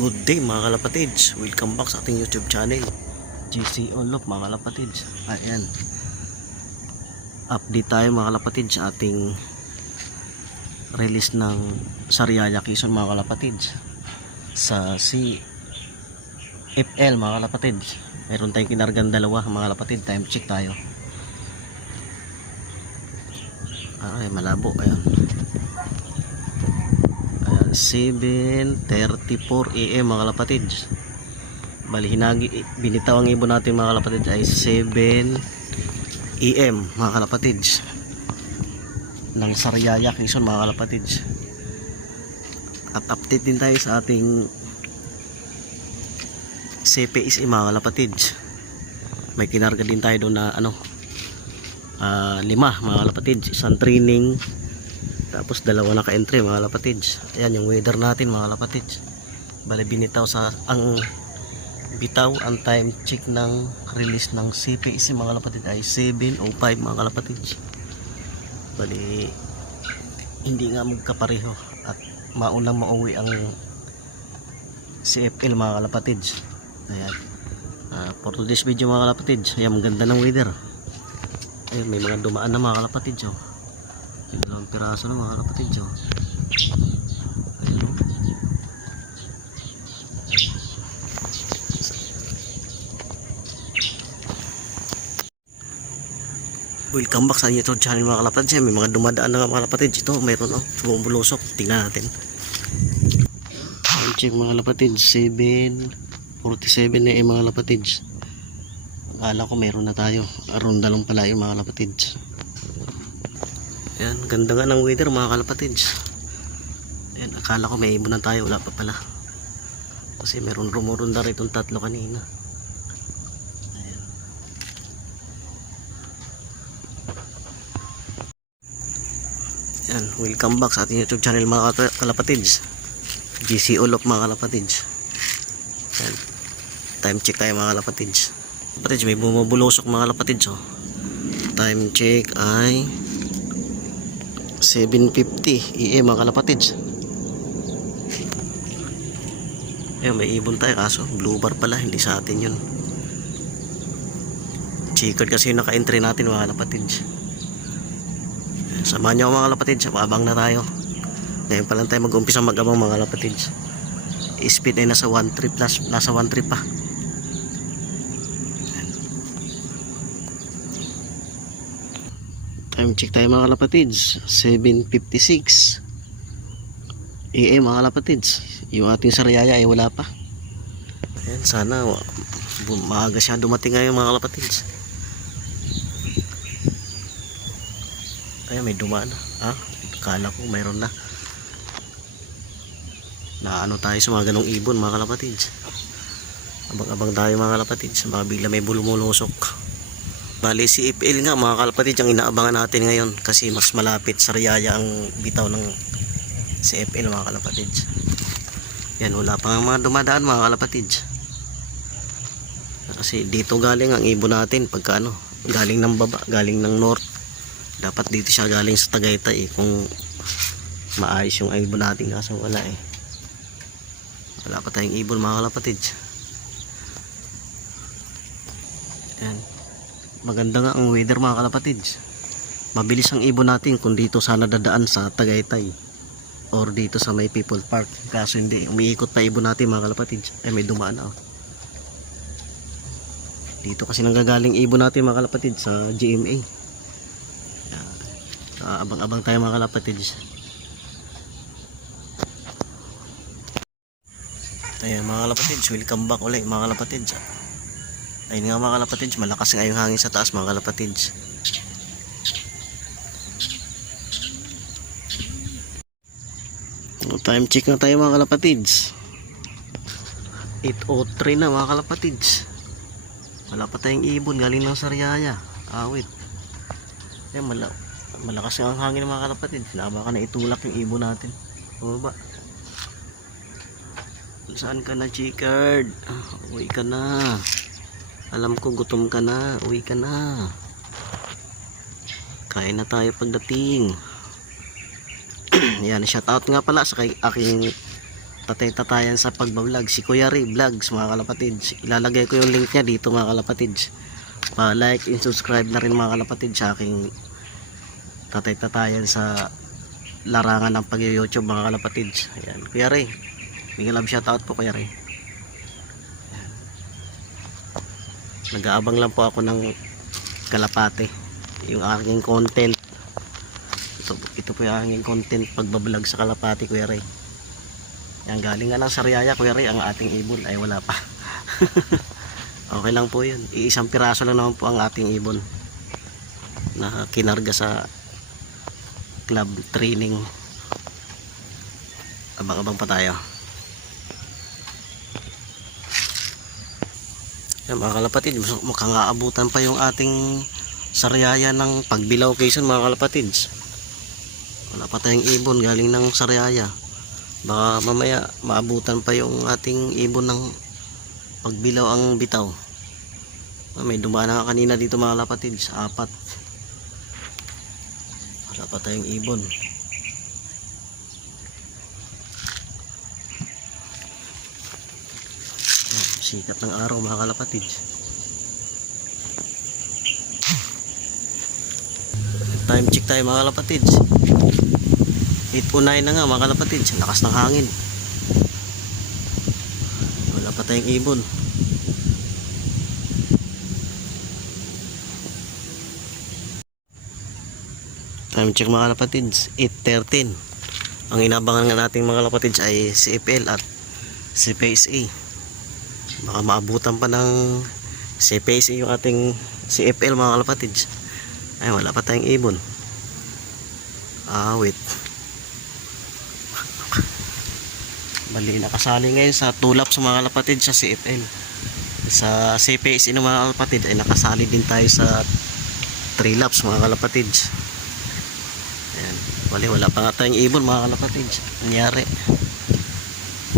Good day mga kalapatids, welcome back sa ating YouTube channel GC Onlop mga kalapatids. Ayan, update tayo mga kalapatids sa ating release ng Sariaya Quezon mga kalapatids sa CFL mga kalapatids. Meron tayong kinargan dalawa mga kalapatids. Time check tayo. Ay, malabo. Ayan, 7:34 AM mga kalapatids. Bali binitaw ang ibon natin mga kalapatids ay 7 AM mga kalapatids ng Sariaya Quezon mga kalapatids. At update din tayo sa ating CPSA mga kalapatids. May kinarga din tayo doon na 5 mga kalapatids, isang training, tapos dalawa naka-entry mga kalapatids. Ayan yung weather natin mga kalapatids. Bali binitaw ang time check ng release ng CPSA mga kalapatids ay 7:05 mga kalapatids. Bali hindi nga magkapareho at maunang mauwi ang CFL mga kalapatids. Ayan, for today's video mga kalapatids, ayan, maganda ng weather. Ayan, may mga dumaan na mga kalapatids. Dalawang piraso na mga kalapatids. Ayan, welcome back sa YouTube channel mga kalapatids. May mga dumadaan na mga kalapatids. Ito mayroon bumubulusok. Tingnan natin. Check mga kalapatids, 7:47 na mga kalapatids. Akala ko mayroon na tayo. Aronda lang pala yung mga kalapatids. Ayan, ganda nga ng weather mga kalapatids. Ayan, akala ko may ibon na tayo. Wala pa pala. Kasi mayroon rumurunda rito tatlo kanina. Ayan. Ayan, welcome back sa ating YouTube channel mga kalapatids. GC Onlop mga kalapatids. Ayan, time check tayo mga kalapatids. Kalapatids, may bumubulusok mga kalapatids. Time check ay 7:50 AM mga kalapatids. Ayan, may ibon tayo kaso blue bar pala, hindi sa atin yun. Checkered kasi yung naka-entry natin mga kalapatids. Ayan, samahan nyo mga kalapatids, paabang na tayo. Ngayon pa lang tayo mag-umpisa mag-abang mga kalapatids. Speed ay nasa 1.3 plus, nasa 1.3 pa. Time check tayo mga kalapatids, 7:56 AM mga kalapatids. Yung ating Sariaya ay wala pa. Ayan, sana maaga siya dumating ngayon mga kalapatids. Ayan, may dumaan na. Akala ko mayroon na. Tayo sa mga ganong ibon mga kalapatids. Abang-abang tayo mga kalapatids. Baka bigla may bumulusok. Bali si CFL nga mga kalapatids ang inaabangan natin ngayon kasi mas malapit Sariaya ang bitaw ng CFL mga kalapatids. Yan, wala pa nga mga dumadaan mga kalapatids. Kasi dito galing ang ibon natin pagka galing ng baba, galing ng north. Dapat dito siya galing sa Tagaytay kung maayos yung ibon natin, kaso wala wala pa tayong ibon mga kalapatids. Yan, maganda nga ang weather mga kalapatids. Mabilis ang ibon natin kung dito sana dadaan sa Tagaytay or dito sa may People Park. Kaso hindi, umiikot pa ibon natin mga kalapatids. Ay, may dumaan na dito kasi nanggagaling ibon natin mga kalapatids sa GMA. Abang-abang tayo mga kalapatids. Ayan mga kalapatids, welcome back ulit mga kalapatids. Ayun nga mga kalapatids, malakas nga yung hangin sa taas mga kalapatids. Time check na tayo mga kalapatids, 8:03 na mga kalapatids. Wala pa tayong ibon galing ng Sariaya. Wait. Ayan, malakas nga ang hangin mga kalapatids. Baka na itulak yung ibon natin. Baba. Saan ka na, checkered? Uwi ka na. Alam ko gutom ka na. Uwi ka na. Kain na tayo pagdating. Yan, shout out nga pala sa aking tatay-tatayan sa pagbablog. Si Kuya Ray Vlogs mga kalapatids. Ilalagay ko yung link niya dito mga kalapatids. Pa-like and subscribe na rin mga kalapatids sa aking tatay-tatayan sa larangan ng pag-YouTube mga kalapatids. Ayan, Kuya Ray. Big love shoutout po Kuya Ray. Ayan. Nag-aabang lang po ako ng kalapate. Yung aking content. Ito po yung aking content pagbablog sa kalapati Kuya Ray. Yan, galing nga ng Sariaya Kuya Ray. Ang ating ibon ay wala pa. Okay lang po yun. Iisang piraso lang naman po ang ating ibon na kinarga sa club training. Abang-abang pa tayo. Yan mga kalapatid, mukhang aabutan pa yung ating Sariaya ng Pagbilao Quezon mga kalapatids. Wala pa tayong ibon galing ng Sariaya. Baka mamaya maabutan pa yung ating ibon ng Pagbilao ang bitaw. May dumaan na kanina dito mga kalapatids, 4. Wala pa tayong ibon. Sikat ng araw mga kalapatids. Time check tayo mga kalapatids. 8:09 na nga mga kalapatids. Lakas ng hangin. Wala pa tayong ibon. Time check mga kalapatids. 8:13. Ang inabangan nga nating mga kalapatids ay CFL at CPSA. Baka maabutan pa ng CPSA yung ating CFL mga kalapatids. Ay wala pa tayong ibon. Wait. Bali nakasali ngayon sa tulap sa mga kalapatid sa CFL. Sa CPS ng mga kalapatid ay nakasali din tayo sa 3 laps mga kalapatid. Ayan. Bali wala pa nga tayong ibon mga kalapatid. Nangyari.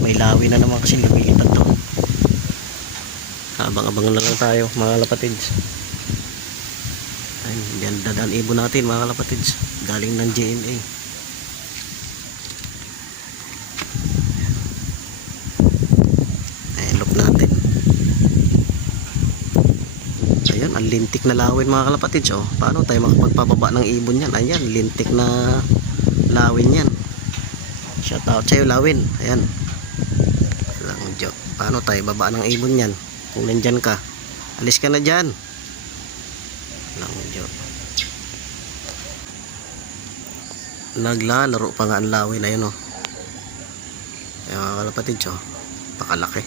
May lawi na naman kasi lumilipat to. Abang-abang na lang tayo mga kalapatid. Ayan, dadaan ibon natin mga kalapatid. Galing ng GMA. Ayan, ang lintik na lawin mga kalapatids. Oh, paano tayo makapagpababa ng ibon yan? Ayan, lintik na lawin yan. Shout out sa'yo lawin. Ayan. Lang joke. Paano tayo baba ng ibon yan? Kung nandyan ka, alis ka na dyan. Lang joke. Naglalaro pa nga ang lawin. Ayan oh. Ayan mga kalapatids oh. Pakalaki.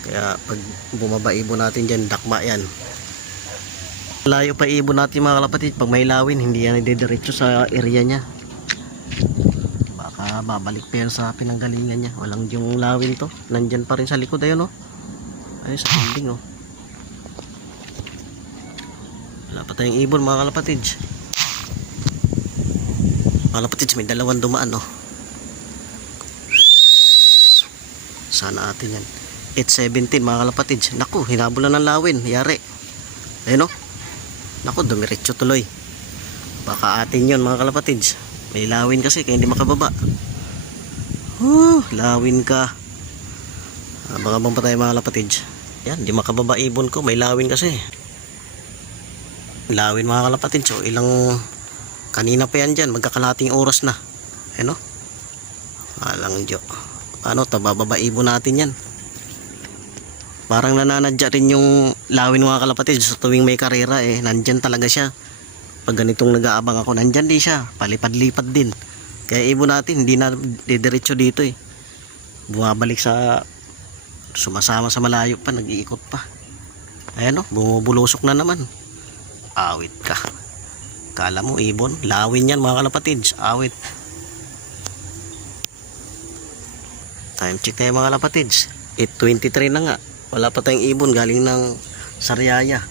Kaya pag bumaba ibon natin dyan, dakma yan. Layo pa ibon natin mga kalapatid. Pag may lawin, hindi yan idediretso sa area nya. Baka babalik pa yan sa pinanggalingan nya. Walang yung lawin to. Nandyan pa rin sa likod. Ayun oh. Ayun sa building oh. Wala pa tayong ibon mga kalapatid. Mga kalapatid, may 2 dumaan oh. Sana atin yan. 8:17 mga kalapatids. Naku, hinabol na ng lawin. Yari. Ayun o. Naku, dumiretso tuloy. Baka atin yun mga kalapatids. May lawin kasi kaya hindi makababa. Lawin ka. Abang-abang pa tayo mga kalapatids. Yan, hindi makababa ibon ko. May lawin kasi. Lawin mga kalapatids. So, ilang kanina pa yan dyan. Magkakalating oras na. Ayun o. Alang Diyo. Paano, tabababa ibon natin yan. Parang nananadya rin yung lawin mga kalapatid sa tuwing may karera eh. Nandyan talaga siya. Pag ganitong nag-aabang ako, nandyan din siya. Palipad-lipad din. Kaya ibon natin, hindi na didiretso dito eh. Bumabalik sa, sumasama sa malayo pa, nag-iikot pa. Ayan o, bumubulusok na naman. Awit ka. Kala mo ibon, lawin yan mga kalapatid. Awit. Time check tayo mga kalapatid. 8:23 na nga. Wala pa tayong ibon galing ng Sariaya.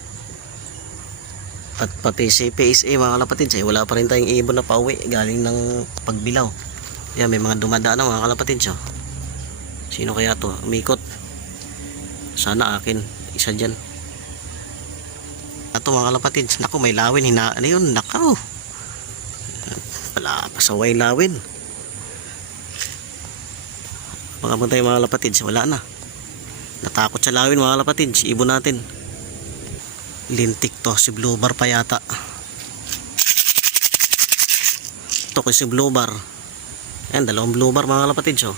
At pati CPSA mga kalapatids eh, wala pa rin tayong ibon na pauwi galing ng Pagbilao. Yan, may mga dumadaan na mga kalapatids oh. Sino kaya to? Umikot. Sana akin. Isa dyan. Ito mga kalapatids. Naku, may lawin. Ano yun? Nakaw. Wala, pasaway lawin. Abang tayo mga kalapatids. Wala na. Natakot sa lawin mga kalapatids. Ibon natin. Lintik to. Si blue bar pa yata. Ito ko si blue bar. Ayan, dalawang blue bar mga kalapatids. Oh.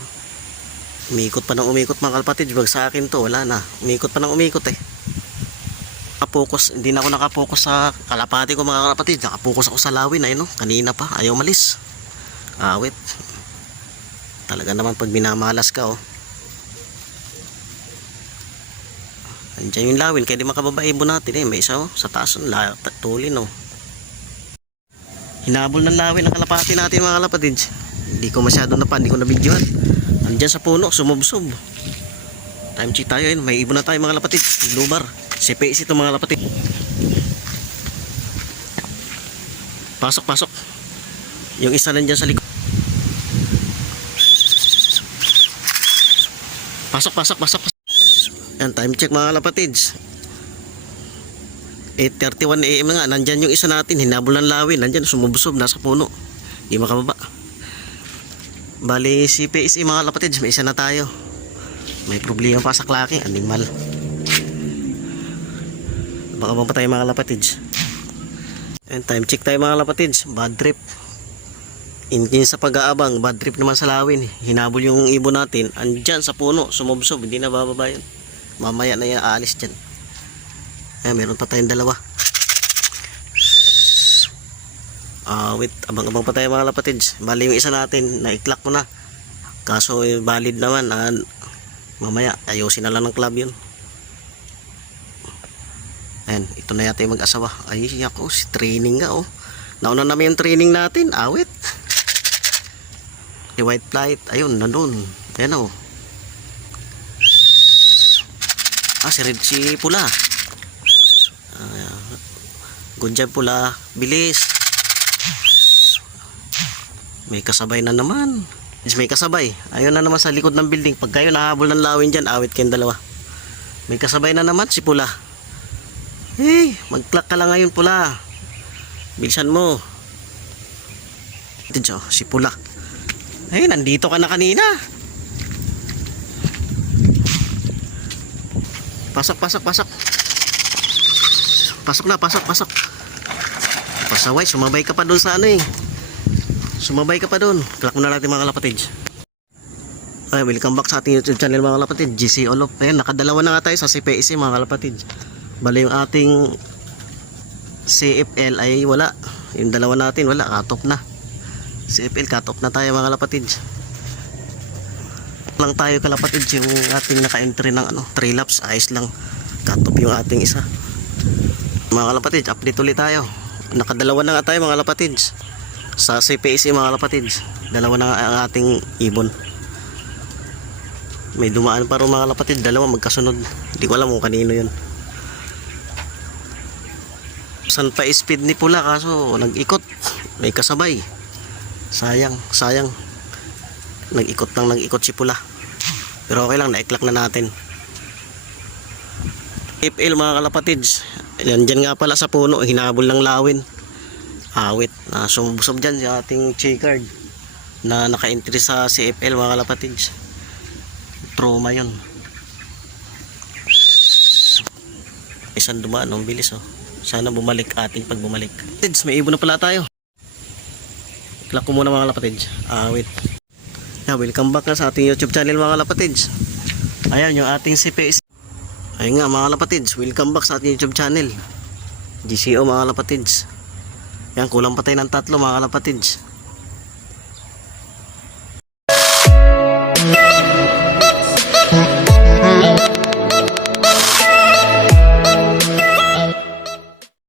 Umikot pa ng umikot mga kalapatids. Wag sa akin to. Wala na. Umikot pa ng umikot eh. Nakapokus. Hindi na ako nakapokus sa kalapati ko mga kalapatids. Nakapokus ako sa lawin. Ayun, no? Kanina pa. Ayaw malis. Awit. Talaga naman pag minamalas ka. Oh. Andiyan yung lawin. Kaya di makababa ibon natin eh. May isa oh. Sa taas. Tulin oh. Hinabol ng lawin ang kalapati natin mga kalapatids. Hindi ko masyado hindi ko nabidyohan. Andiyan sa puno, sumubsob. Time check tayo yun. May ibon na tayo mga kalapatids. Lubar. CPS ito mga kalapatids. Pasok, pasok. Yung isa nandiyan sa likod. Pasok, pasok, pasok. Yan, time check mga kalapatids. 8:31 AM nga, nandyan yung isa natin, hinabol ng lawin, nandyan, sumubsob, nasa puno, hindi makababa. Bali, si PSE mga kalapatids, may isa na tayo. May problema pa sa klaki, animal. Baka pa tayo mga kalapatids. And time check tayo mga kalapatids, bad trip. Inkin sa pag-aabang, bad trip naman sa lawin. Hinabol yung ibon natin, andyan sa puno, sumubsob, hindi na bababa yun. Mamaya na yan, aalis dyan. Ayan, meron pa tayong dalawa. Wait, abang-abang pa tayo mga kalapatids. Bali yung isa natin, naiklak ko na. Kaso valid naman. Mamaya, ayusin na lang ng club yun. Ayan, ito na yata yung mag-asawa. Ay, ako, si training nga oh. Nauna namin yung training natin, awit. Si white flight, ayun, nandun. Ayan oh. Si pula. Good job pula, bilis. May kasabay na naman. May kasabay. Ayun na naman sa likod ng building. Pag kayo nahabol ng lawin dyan, awit kayong dalawa. May kasabay na naman si pula. Hey, mag-clock ka lang ngayon pula. Bilisan mo. Ito si pula. Hey, nandito ka na kanina. Pasok, pasok, pasok. Pasok na, pasok, pasok. Pasaway, sumabay ka pa doon sa ano eh. Sumabay ka pa doon. Clock na natin mga kalapatids. Ay, welcome back sa ating YouTube channel mga kalapatids. GC Olop. Ayan, nakadalawa na nga tayo sa CPSC mga kalapatids. Bali yung ating CFL ay wala. Yung dalawa natin wala, cut-off na. CFL cut-off na tayo mga kalapatids. Lang tayo kalapatids yung ating naka-entry ng 3 laps. Ayos lang. Cut-off yung ating isa. Mga kalapatids, update ulit tayo. Nakadalawa na nga tayo mga kalapatids. Sa CPSC mga kalapatids. Dalawa na nga ang ating ibon. May dumaan pa rin mga kalapatids. Dalawa magkasunod. Hindi ko alam kung kanino yun. San pa speed ni pula kaso nag-ikot. May kasabay. Sayang, sayang. Nag-ikot si pula. Pero okay lang, naiklak na natin. FL mga kalapatids. Yan nga pala sa puno, hinabol ng lawin. Awit, sumubsob dyan si ating checkered na naka-entry sa CFL mga kalapatids. Trauma yun. Isang dumaan, ang bilis oh. Sana bumalik ating pag bumalik. May ibon na pala tayo. Iklak ko muna mga kalapatids. Awit. Welcome back na sa ating YouTube channel mga kalapatids. Ayan yung ating CPS. Ayun nga mga kalapatids, welcome back sa ating YouTube channel. GCO mga kalapatids. Yan, kulang pa tayo ng 3 mga kalapatids.